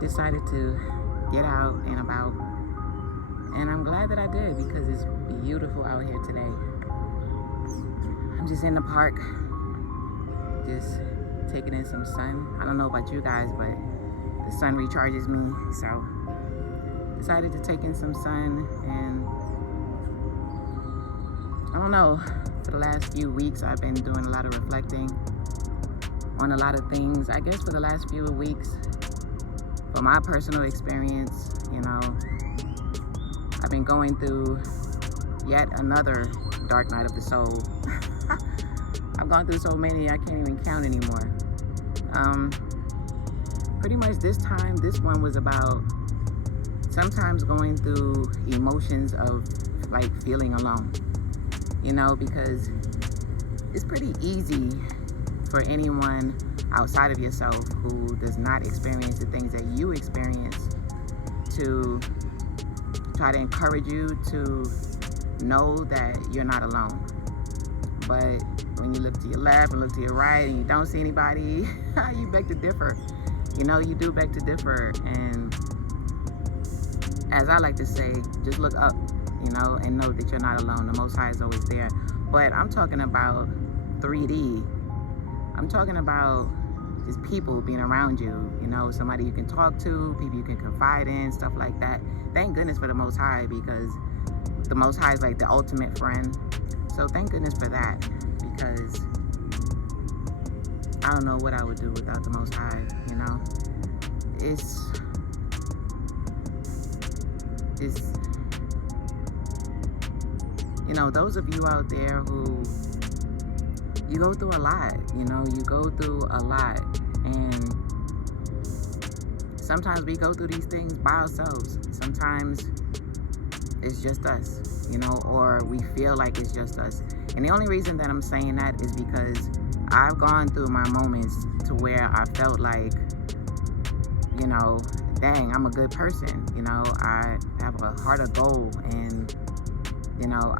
decided to get out and about, and I'm glad that I did because it's beautiful out here today. I'm just in the park, just taking in some sun. I don't know about you guys, but the sun recharges me, so decided to take in some sun. And I don't know, for the last few weeks I've been doing a lot of reflecting on a lot of things. I guess for the last few weeks, for my personal experience, I've been going through yet another dark night of the soul. I've gone through so many I can't even count anymore. Pretty much this one was about sometimes going through emotions of like feeling alone, because it's pretty easy for anyone outside of yourself who does not experience the things that you experience to try to encourage you to know that you're not alone. But when you look to your left and look to your right and you don't see anybody, you beg to differ. You do beg to differ. And as I like to say, just look up, and know that you're not alone. The Most High is always there. But I'm talking about 3D. I'm talking about just people being around you, somebody you can talk to, people you can confide in, stuff like that. Thank goodness for the Most High, because the Most High is like the ultimate friend. So thank goodness for that, because I don't know what I would do without the Most High, It's those of you out there who, you go through a lot, you go through a lot, and sometimes we go through these things by ourselves. Sometimes it's just us, or we feel like it's just us. And the only reason that I'm saying that is because I've gone through my moments to where I felt like, dang, I'm a good person. I have a heart of gold, and,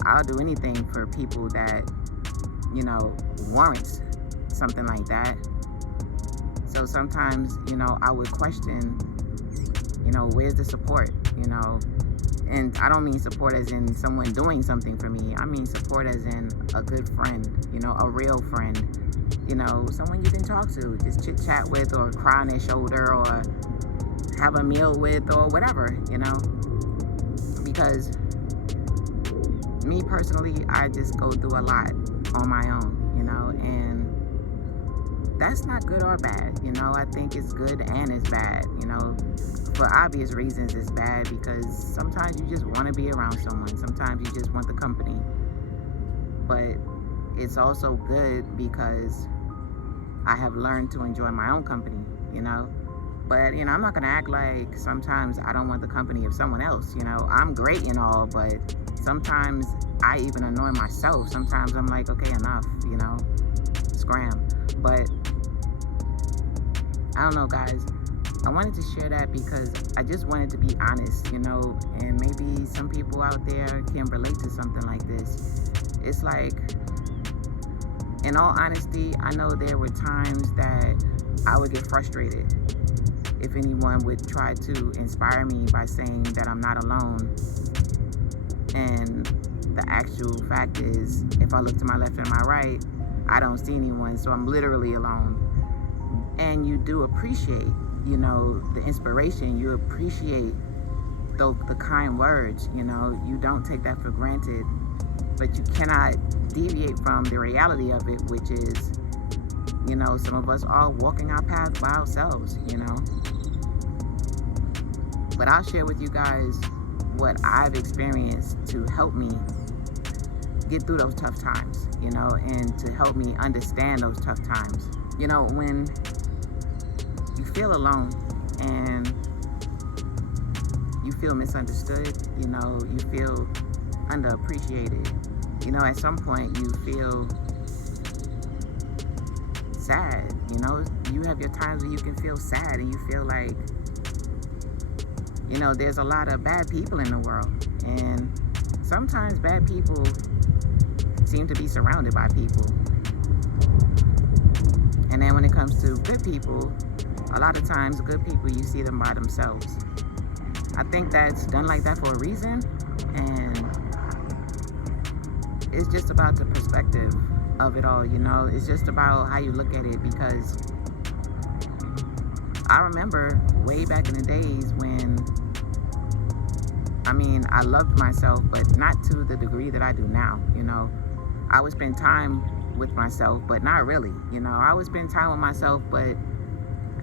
I'll do anything for people that, warrants something like that. So sometimes, I would question, where's the support, And I don't mean support as in someone doing something for me. I mean support as in a good friend, a real friend, someone you can talk to, just chit chat with, or cry on their shoulder, or have a meal with, or whatever, because me personally, I just go through a lot on my own, and that's not good or bad. I think it's good and it's bad. For obvious reasons, it's bad because sometimes you just want to be around someone. Sometimes you just want the company. But it's also good because I have learned to enjoy my own company, But, I'm not going to act like sometimes I don't want the company of someone else, I'm great and all, but sometimes I even annoy myself. Sometimes I'm like, okay, enough, scram. But I don't know, guys. I wanted to share that because I just wanted to be honest, and maybe some people out there can relate to something like this. It's like, in all honesty, I know there were times that I would get frustrated if anyone would try to inspire me by saying that I'm not alone. And the actual fact is, if I look to my left and my right, I don't see anyone, so I'm literally alone. And you do appreciate, the inspiration. You appreciate the kind words, you don't take that for granted. But you cannot deviate from the reality of it, which is, some of us are walking our path by ourselves, But I'll share with you guys what I've experienced to help me get through those tough times, and to help me understand those tough times. When you feel alone and you feel misunderstood, you feel underappreciated, at some point you feel sad, you have your times where you can feel sad and you feel like, there's a lot of bad people in the world, and sometimes bad people seem to be surrounded by people. And then when it comes to good people, A lot of times, good people, you see them by themselves. I think that's done like that for a reason, and it's just about the perspective of it all, It's just about how you look at it, because I remember way back in the days when, I loved myself, but not to the degree that I do now, I would spend time with myself, but not really, I would spend time with myself, but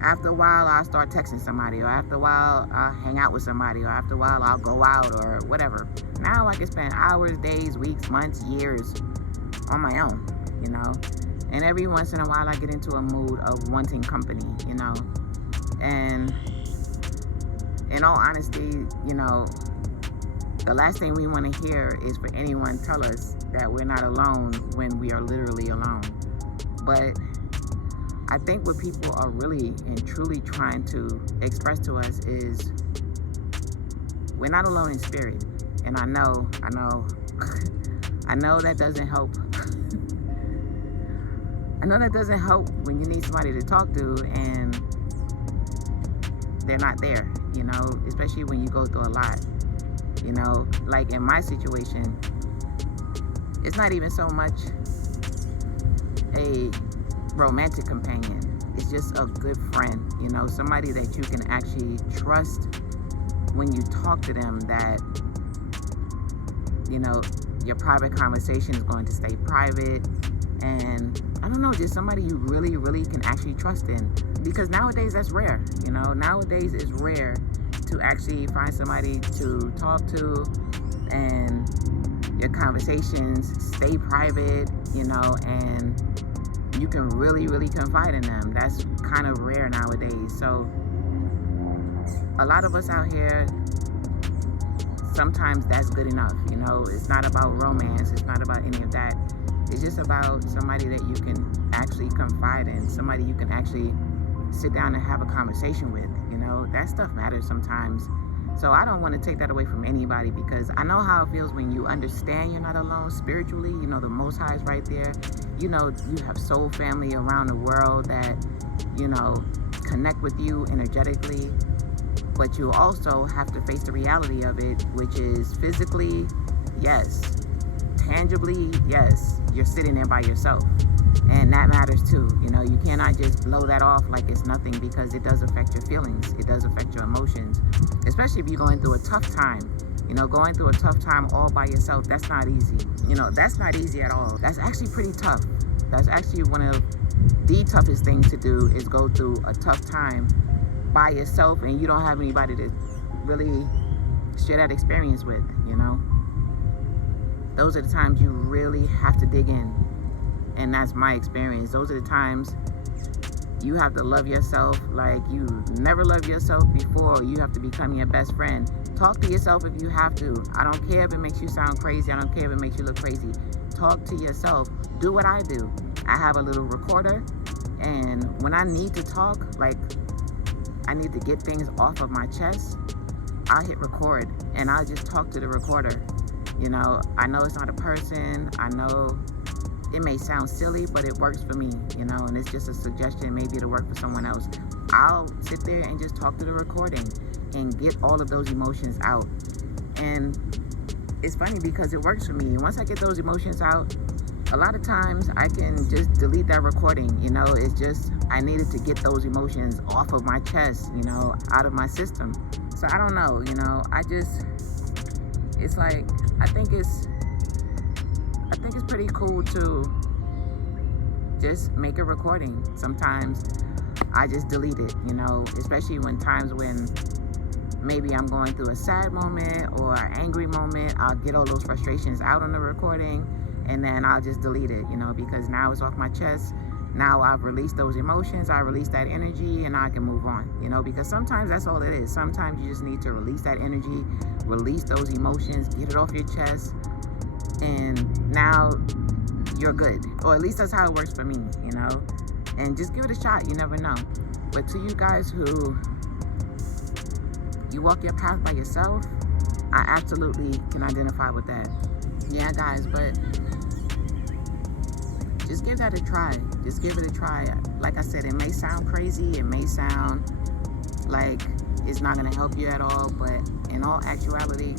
after a while, I'll start texting somebody, or after a while, I'll hang out with somebody, or after a while, I'll go out, or whatever. Now I can spend hours, days, weeks, months, years on my own, And every once in a while, I get into a mood of wanting company, And in all honesty, the last thing we want to hear is for anyone tell us that we're not alone when we are literally alone. But I think what people are really and truly trying to express to us is we're not alone in spirit. And I know I know that doesn't help. I know that doesn't help when you need somebody to talk to and they're not there, especially when you go through a lot. Like in my situation, it's not even so much a romantic companion. It's just a good friend, somebody that you can actually trust when you talk to them, that, your private conversation is going to stay private. And I don't know, just somebody you really, really can actually trust in. Because nowadays that's rare, Nowadays it's rare to actually find somebody to talk to and your conversations stay private, and you can really, really confide in them. That's kind of rare nowadays. So a lot of us out here, sometimes that's good enough, It's not about romance. It's not about any of that. It's just about somebody that you can actually confide in, somebody you can actually sit down and have a conversation with, That stuff matters sometimes. So I don't want to take that away from anybody, because I know how it feels when you understand you're not alone spiritually. The Most High is right there. You have soul family around the world that, connect with you energetically. But you also have to face the reality of it, which is physically, yes. Tangibly, yes. You're sitting there by yourself. And that matters too. You cannot just blow that off like it's nothing, because it does affect your feelings. It does affect your emotions. Especially if you're going through a tough time. Going through a tough time all by yourself, that's not easy. That's not easy at all. That's actually pretty tough. That's actually one of the toughest things to do, is go through a tough time by yourself and you don't have anybody to really share that experience with, Those are the times you really have to dig in. And that's my experience. Those are the times you have to love yourself like you never loved yourself before. You have to become your best friend. Talk to yourself if you have to. I don't care if it makes you sound crazy. I don't care if it makes you look crazy. Talk to yourself. Do what I do. I have a little recorder, and when I need to talk, like I need to get things off of my chest, I'll hit record and I'll just talk to the recorder. I know it's not a person. I know it may sound silly, but it works for me, and it's just a suggestion. Maybe it'll work for someone else. I'll sit there and just talk to the recording and get all of those emotions out. And it's funny because it works for me. Once I get those emotions out, a lot of times I can just delete that recording. It's just, I needed to get those emotions off of my chest, out of my system. So I don't know, it's like, I think it's pretty cool to just make a recording. Sometimes I just delete it, especially when times when maybe I'm going through a sad moment or an angry moment. I'll get all those frustrations out on the recording and then I'll just delete it, because now it's off my chest. Now I've released those emotions, I released that energy, and I can move on, because sometimes that's all it is. Sometimes you just need to release that energy, release those emotions, get it off your chest, and now you're good. Or at least that's how it works for me, and just give it a shot. You never know. But to you guys who you walk your path by yourself, I absolutely can identify with that. Yeah, guys, but just give that a try. Just give it a try. Like I said, it may sound crazy. It may sound like it's not going to help you at all. But in all actuality,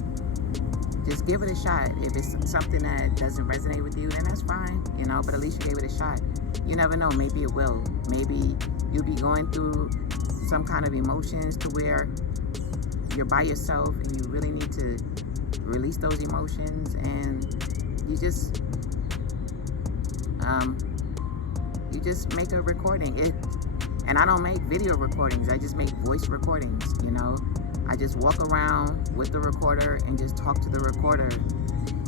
just give it a shot. If it's something that doesn't resonate with you, then that's fine, but at least you gave it a shot. You never know, maybe it will. Maybe you'll be going through some kind of emotions to where you're by yourself and you really need to release those emotions, and you just make a recording. And I don't make video recordings, I just make voice recordings. I just walk around with the recorder and just talk to the recorder.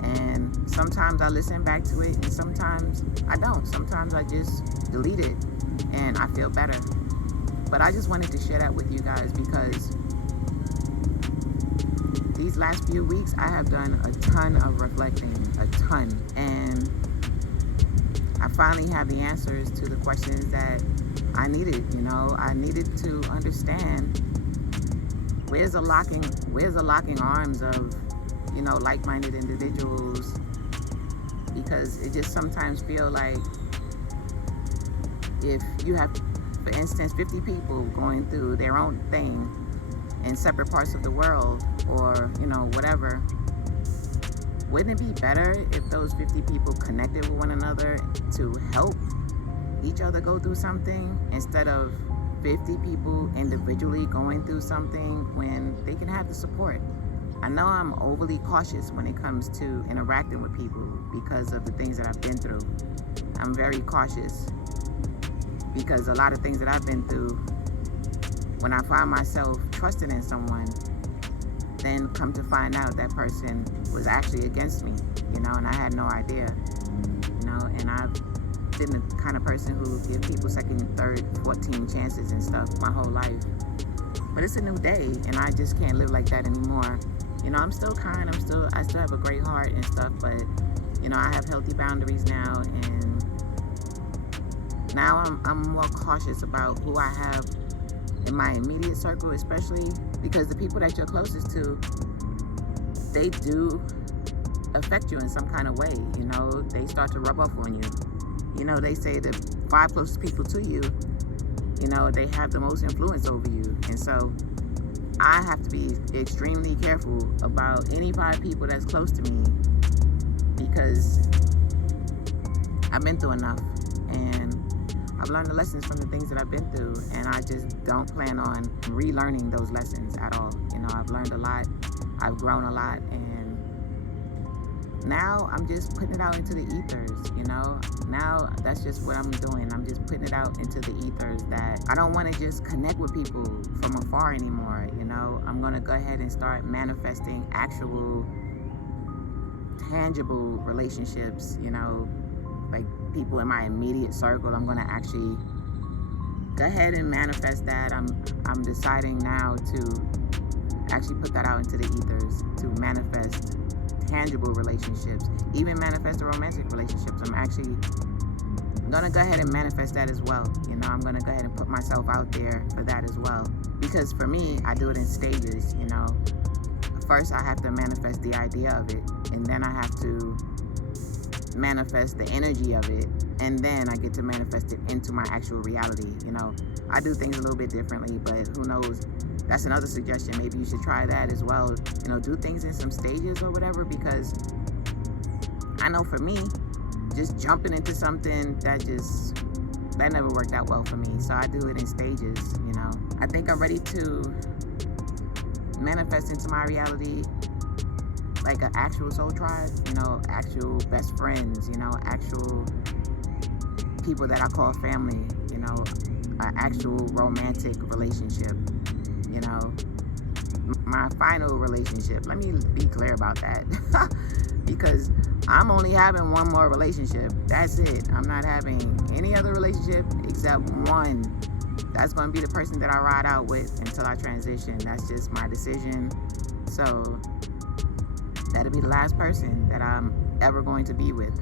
And sometimes I listen back to it, and sometimes I don't. Sometimes I just delete it and I feel better. But I just wanted to share that with you guys, because these last few weeks I have done a ton of reflecting, a ton. And I finally have the answers to the questions that I needed. I needed to understand where's the locking arms of like-minded individuals, because it just sometimes feel like if you have, for instance, 50 people going through their own thing in separate parts of the world, or whatever, wouldn't it be better if those 50 people connected with one another to help each other go through something, instead of 50 people individually going through something when they can have the support? I know I'm overly cautious when it comes to interacting with people because of the things that I've been through. I'm very cautious because a lot of things that I've been through, when I find myself trusting in someone, then come to find out that person was actually against me, and I had no idea, and I've been the kind of person who give people second, third, 14 chances and stuff my whole life. But it's a new day, and I just can't live like that anymore. I'm still kind, I still have a great heart and stuff, but I have healthy boundaries now, and now I'm more cautious about who I have in my immediate circle, especially because the people that you're closest to, they do affect you in some kind of way. They start to rub off on you. They say the 5 closest people to you, they have the most influence over you. And so I have to be extremely careful about any 5 people that's close to me, because I've been through enough, and I've learned the lessons from the things that I've been through, and I just don't plan on relearning those lessons at all. I've learned a lot, I've grown a lot, and now I'm just putting it out into the ethers. Now that's just what I'm doing. I'm just putting it out into the ethers that I don't want to just connect with people from afar anymore. I'm going to go ahead and start manifesting actual tangible relationships, like people in my immediate circle. I'm going to actually go ahead and manifest that. I'm deciding now to actually put that out into the ethers, to manifest tangible relationships, even manifest the romantic relationships. I'm going to go ahead and manifest that as well. I'm going to go ahead and put myself out there for that as well, because for me, I do it in stages. First I have to manifest the idea of it, and then I have to manifest the energy of it, and then I get to manifest it into my actual reality. I do things a little bit differently, but who knows? That's another suggestion. Maybe you should try that as well. Do things in some stages or whatever, because I know for me, just jumping into something that never worked out well for me. So I do it in stages. I think I'm ready to manifest into my reality like an actual soul tribe, actual best friends, actual people that I call family, an actual romantic relationship, my final relationship. Let me be clear about that. Because I'm only having one more relationship. That's it. I'm not having any other relationship except one. That's going to be the person that I ride out with until I transition. That's just my decision. So that'll be the last person that I'm ever going to be with.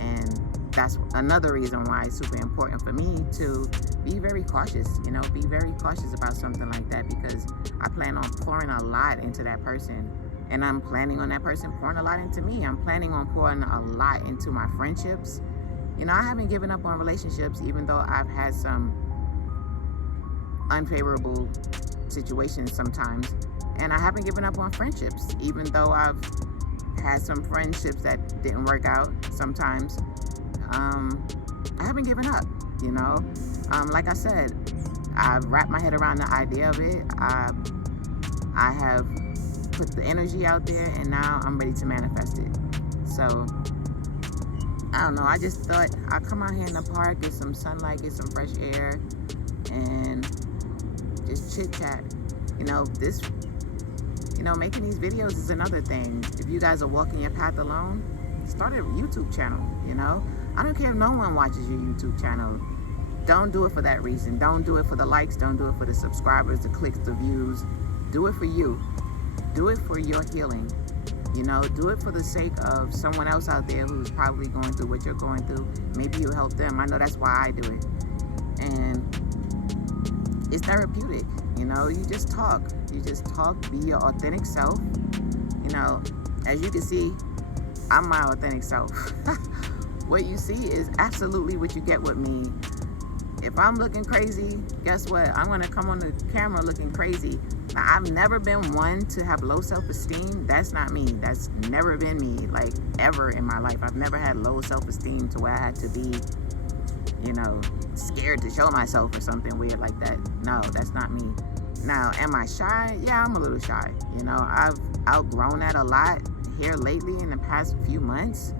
And that's another reason why it's super important for me to be very cautious, be very cautious about something like that, because I plan on pouring a lot into that person. And I'm planning on that person pouring a lot into me. I'm planning on pouring a lot into my friendships, You know, I haven't given up on relationships, even though I've had some unfavorable situations sometimes. And I haven't given up on friendships, even though I've had some friendships that didn't work out sometimes. I haven't given up, you know. Like I said, I've wrapped my head around the idea of it. I have put the energy out there, and now I'm ready to manifest it. So, I don't know. I just thought I'd come out here in the park, get some sunlight, get some fresh air, and just chit chat. You know, making these videos is another thing. If you guys are walking your path alone, start a YouTube channel, you know. I don't care if no one watches your YouTube channel. Don't do it for that reason. Don't do it for the likes. Don't do it for the subscribers, the clicks, the views. Do it for you. Do it for your healing. You know, do it for the sake of someone else out there who's probably going through what you're going through. Maybe you'll help them. I know that's why I do it. And it's therapeutic. You know, you just talk. You just talk, be your authentic self. You know, as you can see, I'm my authentic self. What you see is absolutely what you get with me. If I'm looking crazy, guess what? I'm going to come on the camera looking crazy. Now, I've never been one to have low self-esteem. That's not me. That's never been me, like, ever in my life. I've never had low self-esteem to where I had to be, you know, scared to show myself or something weird like that. No, that's not me. Now, am I shy? Yeah, I'm a little shy. You know, I've outgrown that a lot here lately in the past few months.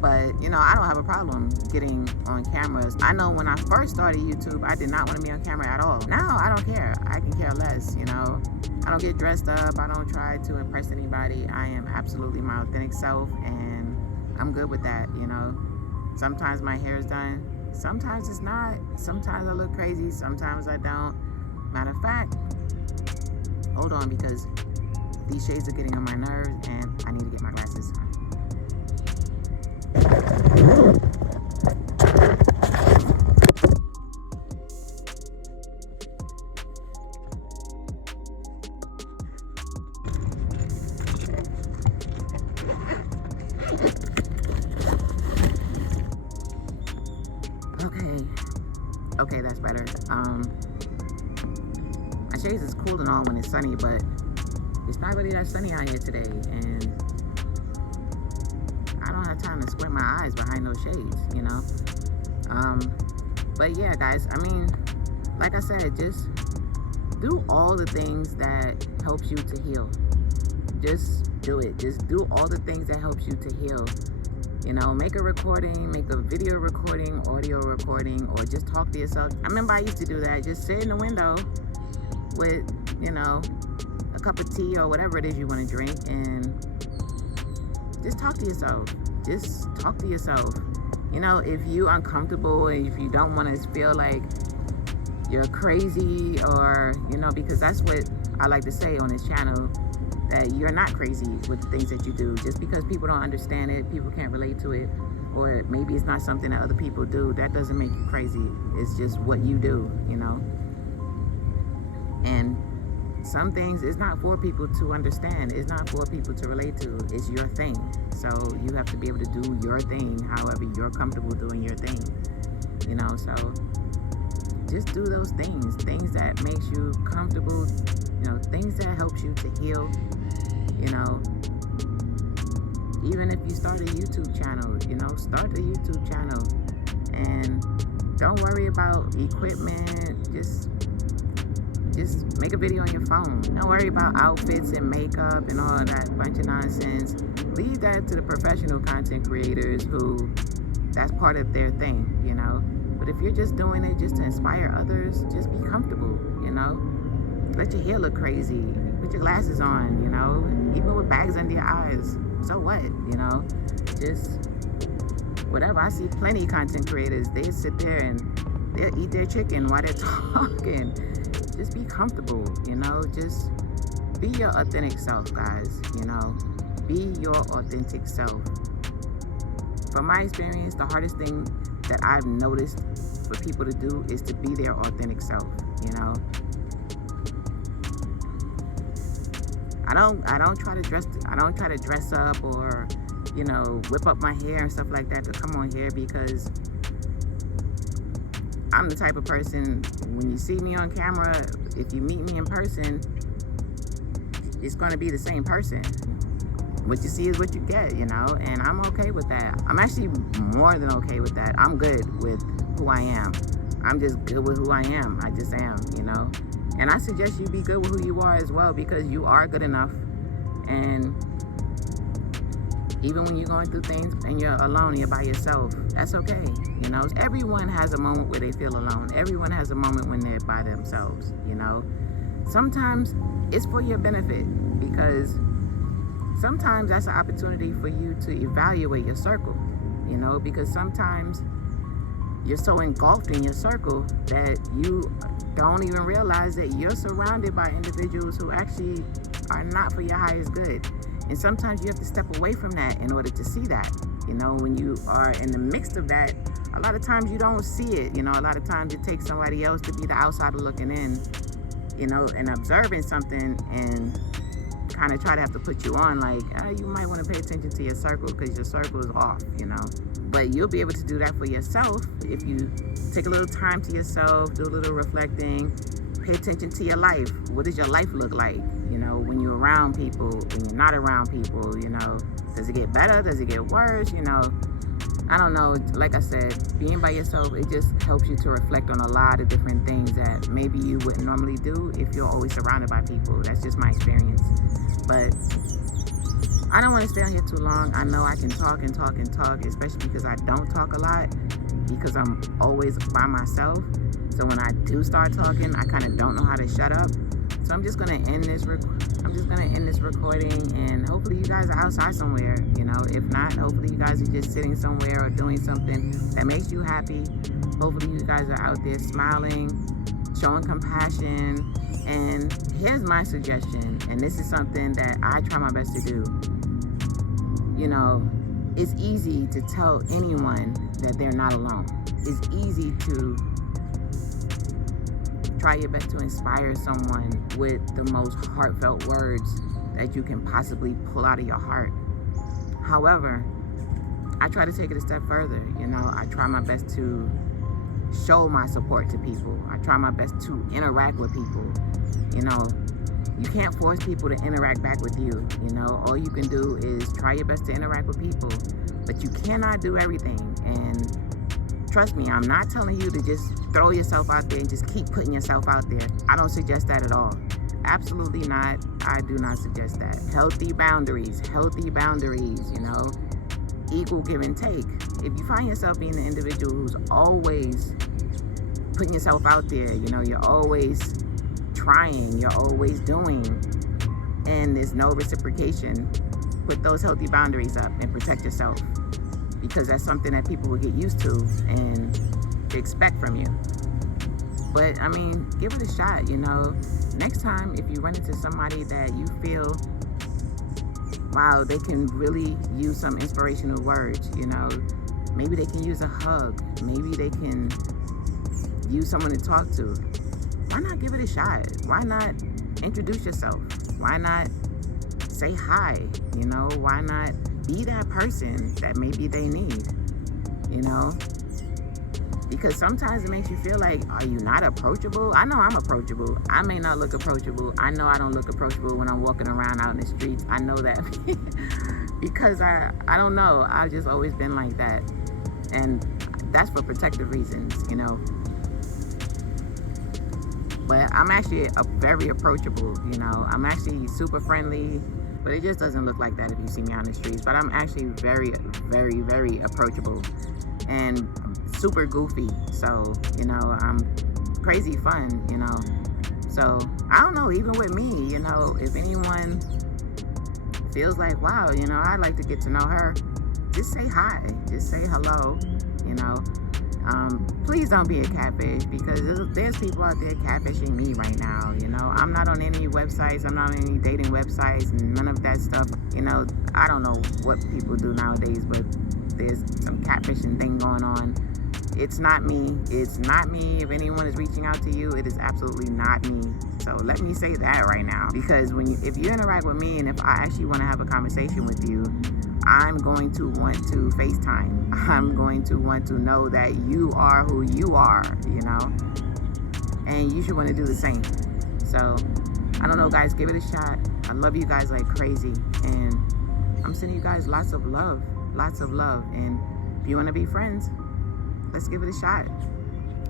But, you know, I don't have a problem getting on cameras. I know when I first started YouTube, I did not want to be on camera at all. Now, I don't care. I can care less, you know. I don't get dressed up. I don't try to impress anybody. I am absolutely my authentic self, and I'm good with that, you know. Sometimes my hair is done. Sometimes it's not. Sometimes I look crazy. Sometimes I don't. Matter of fact, hold on, because these shades are getting on my nerves, and I need to get my glasses. Okay, that's better. My shades is cool and all when it's sunny, but it's not really that sunny out here today, and I don't have time to squint my eyes behind those shades, you know. But yeah, guys, I mean, like I said, just do all the things that helps you to heal. Just do it. Just do all the things that helps you to heal. You know, make a recording, make a video recording, audio recording, or just talk to yourself. I remember I used to do that. Just sit in the window with, you know, a cup of tea or whatever it is you want to drink, and just talk to yourself. Just talk to yourself. You know, if you're uncomfortable, and if you don't want to feel like you're crazy, or, you know, because that's what I like to say on this channel, that you're not crazy with the things that you do. Just because people don't understand it, people can't relate to it, or maybe it's not something that other people do, that doesn't make you crazy. It's just what you do, you know. And some things, it's not for people to understand. It's not for people to relate to. It's your thing. So you have to be able to do your thing however you're comfortable doing your thing, you know. So just do those things that makes you comfortable, you know, things that helps you to heal, you know. Even if you start a YouTube channel, you know, start a YouTube channel, and don't worry about equipment. Just make a video on your phone. Don't worry about outfits and makeup and all that bunch of nonsense. Leave that to the professional content creators who, that's part of their thing, you know. But if you're just doing it just to inspire others, just be comfortable, you know. Let your hair look crazy. Put your glasses on, you know. Even with bags under your eyes. So what, you know. Just whatever. I see plenty of content creators. They sit there and they'll eat their chicken while they're talking. Just be comfortable, you know. Just be your authentic self, guys, you know. Be your authentic self. From my experience, the hardest thing that I've noticed for people to do is to be their authentic self, you know. I don't try to dress up or, you know, whip up my hair and stuff like that to come on here, because I'm the type of person, when you see me on camera, if you meet me in person, it's going to be the same person. What you see is what you get, and I'm okay with that. I'm actually more than okay with that. I'm good with who I am. I'm just good with who I am. I just am, And I suggest you be good with who you are as well, because you are good enough. And even when you're going through things and you're alone and you're by yourself, that's okay. Everyone has a moment where they feel alone. Everyone has a moment when they're by themselves, Sometimes it's for your benefit, because sometimes that's an opportunity for you to evaluate your circle, because sometimes you're so engulfed in your circle that you don't even realize that you're surrounded by individuals who actually are not for your highest good. And sometimes you have to step away from that in order to see that. When you are in the midst of that, a lot of times you don't see it. A lot of times it takes somebody else to be the outsider looking in, and observing something and kind of try to have to put you on, like, you might want to pay attention to your circle because your circle is off, But you'll be able to do that for yourself if you take a little time to yourself, do a little reflecting, pay attention to your life. What does your life look like? When you're around people, when you're not around people, does it get better? Does it get worse? I don't know. Like I said, being by yourself, it just helps you to reflect on a lot of different things that maybe you wouldn't normally do if you're always surrounded by people. That's just my experience. But I don't want to stay on here too long. I know I can talk and talk and talk, especially because I don't talk a lot, because I'm always by myself. So when I do start talking, I kind of don't know how to shut up. So I'm just gonna end this recording, and hopefully you guys are outside somewhere. If not, hopefully you guys are just sitting somewhere or doing something that makes you happy. Hopefully you guys are out there smiling, showing compassion. And here's my suggestion, and this is something that I try my best to do. It's easy to tell anyone that they're not alone. It's easy to try your best to inspire someone with the most heartfelt words that you can possibly pull out of your heart. However, I try to take it a step further. I try my best to show my support to people. I try my best to interact with people. You can't force people to interact back with you. All you can do is try your best to interact with people, but you cannot do everything. And trust me, I'm not telling you to just throw yourself out there and just keep putting yourself out there. I don't suggest that at all. Absolutely not. I do not suggest that. Healthy boundaries, equal give and take. If you find yourself being the individual who's always putting yourself out there, you're always trying, you're always doing, and there's no reciprocation, put those healthy boundaries up and protect yourself, because that's something that people will get used to and expect from you. But give it a shot. Next time, if you run into somebody that you feel, wow, they can really use some inspirational words, maybe they can use a hug, maybe they can use someone to talk to, why not give it a shot? Why not introduce yourself? Why not say hi? Why not be that person that maybe they need? Because sometimes it makes you feel like, are you not approachable? I know I'm approachable. I may not look approachable. I know I don't look approachable when I'm walking around out in the streets. I know that because I don't know. I've just always been like that. And that's for protective reasons, But I'm actually very approachable, I'm actually super friendly, but it just doesn't look like that if you see me on the streets. But I'm actually very, very, very approachable and super goofy. So, I'm crazy fun, So, I don't know, even with me, if anyone feels like, wow, I'd like to get to know her, just say hi, just say hello, Please don't be a catfish, because there's people out there catfishing me right now. I'm not on any websites. I'm not on any dating websites and none of that stuff. I don't know what people do nowadays, but there's some catfishing thing going on. It's not me. It's not me. If anyone is reaching out to you, it is absolutely not me. So let me say that right now, because if you interact with me and if I actually want to have a conversation with you, I'm going to want to FaceTime. I'm going to want to know that you are who you are, you know? And you should want to do the same. So, I don't know, guys. Give it a shot. I love you guys like crazy. And I'm sending you guys lots of love. Lots of love. And if you want to be friends, let's give it a shot.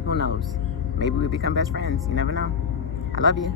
Who knows? Maybe we become best friends. You never know. I love you.